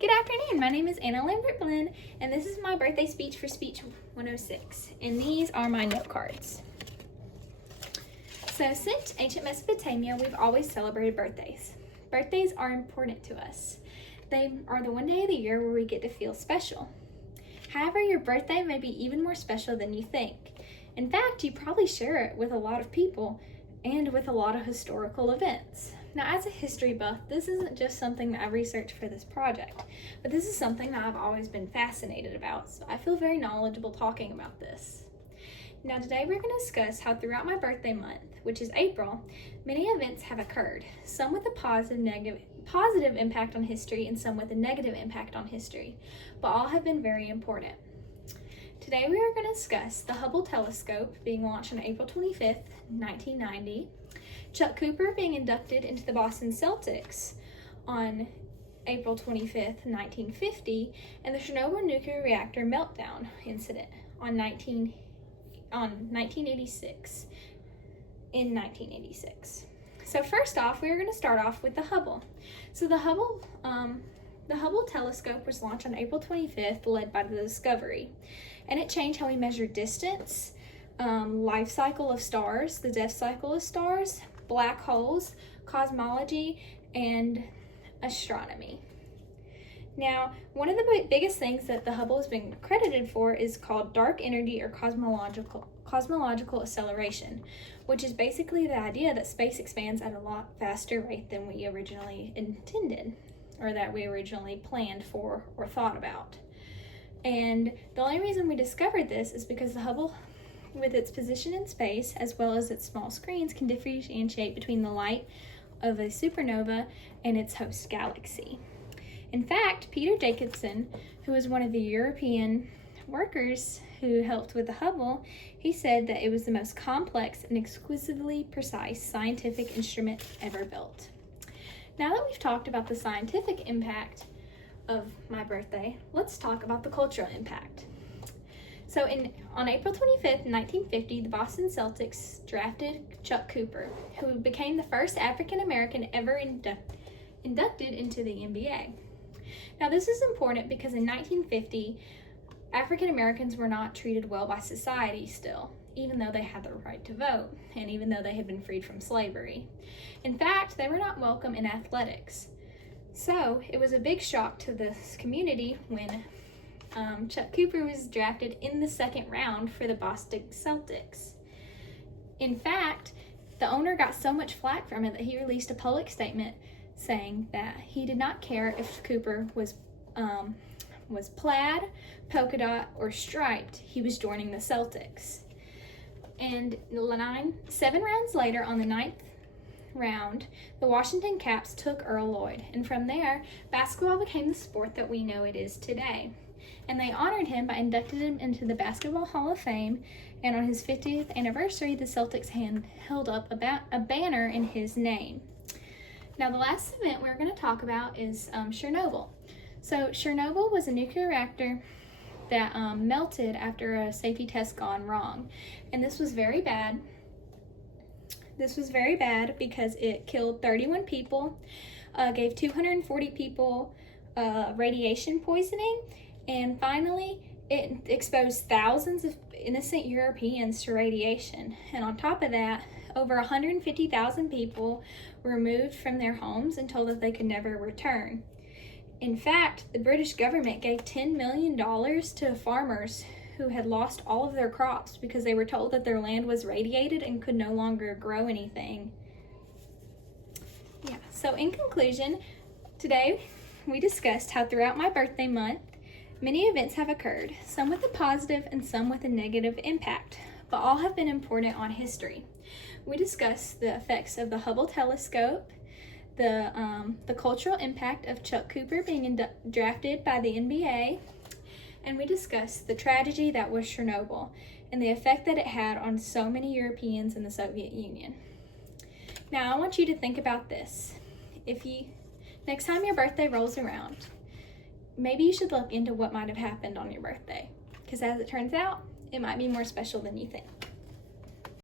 Good afternoon, my name is Anna Lambert-Blinn, and this is my birthday speech for Speech 106, and these are my note cards. So since ancient Mesopotamia, we've always celebrated birthdays. Birthdays are important to us. They are the one day of the year where we get to feel special. However, your birthday may be even more special than you think. In fact, you probably share it with a lot of people and with a lot of historical events. Now, as a history buff, this isn't just something that I researched for this project, but this is something that I've always been fascinated about, so I feel very knowledgeable talking about this. Now, today we're going to discuss how throughout my birthday month, which is April, many events have occurred, some with a positive impact on history and some with a negative impact on history, but all have been very important. Today we are going to discuss the Hubble telescope being launched on April 25th, 1990, Chuck Cooper being inducted into the Boston Celtics on April 25th, 1950, and the Chernobyl nuclear reactor meltdown incident in 1986. So first off, we are going to start off with the Hubble. So the Hubble telescope was launched on April 25th, led by the Discovery, and it changed how we measure distance, life cycle of stars, the death cycle of stars, black holes, cosmology, and astronomy. Now, one of the biggest things that the Hubble has been credited for is called dark energy or cosmological acceleration, which is basically the idea that space expands at a lot faster rate than we originally intended, or that we originally planned for or thought about. And the only reason we discovered this is because the Hubble, with its position in space as well as its small screens, can differentiate between the light of a supernova and its host galaxy. In fact, Peter Jacobson, who was one of the European workers who helped with the Hubble, he said that it was the most complex and exquisitely precise scientific instrument ever built. Now that we've talked about the scientific impact of my birthday, let's talk about the cultural impact. So on April 25th, 1950, the Boston Celtics drafted Chuck Cooper, who became the first African American ever inducted into the NBA. Now this is important because in 1950, African Americans were not treated well by society still, even though they had the right to vote, and even though they had been freed from slavery. In fact, they were not welcome in athletics. So it was a big shock to this community when Chuck Cooper was drafted in the second round for the Boston Celtics. In fact, the owner got so much flack from it that he released a public statement saying that he did not care if Cooper was plaid, polka dot, or striped. He was joining the Celtics. And 7 rounds later, on the 9th round, the Washington Caps took Earl Lloyd, and from there, basketball became the sport that we know it is today. And they honored him by inducting him into the Basketball Hall of Fame, and on his 50th anniversary, the Celtics held up a banner in his name. Now, the last event we're going to talk about is Chernobyl. So Chernobyl was a nuclear reactor that melted after a safety test gone wrong, and this was very bad. This was very bad because it killed 31 people, gave 240 people radiation poisoning, and finally, it exposed thousands of innocent Europeans to radiation. And on top of that, over 150,000 people were removed from their homes and told that they could never return. In fact, the British government gave $10 million to farmers who had lost all of their crops because they were told that their land was radiated and could no longer grow anything. Yeah, so in conclusion, today we discussed how throughout my birthday month, many events have occurred, some with a positive and some with a negative impact, but all have been important on history. We discussed the effects of the Hubble telescope, the cultural impact of Chuck Cooper being drafted by the NBA, and we discussed the tragedy that was Chernobyl and the effect that it had on so many Europeans in the Soviet Union. Now, I want you to think about this. Next time your birthday rolls around, maybe you should look into what might have happened on your birthday, because as it turns out, it might be more special than you think.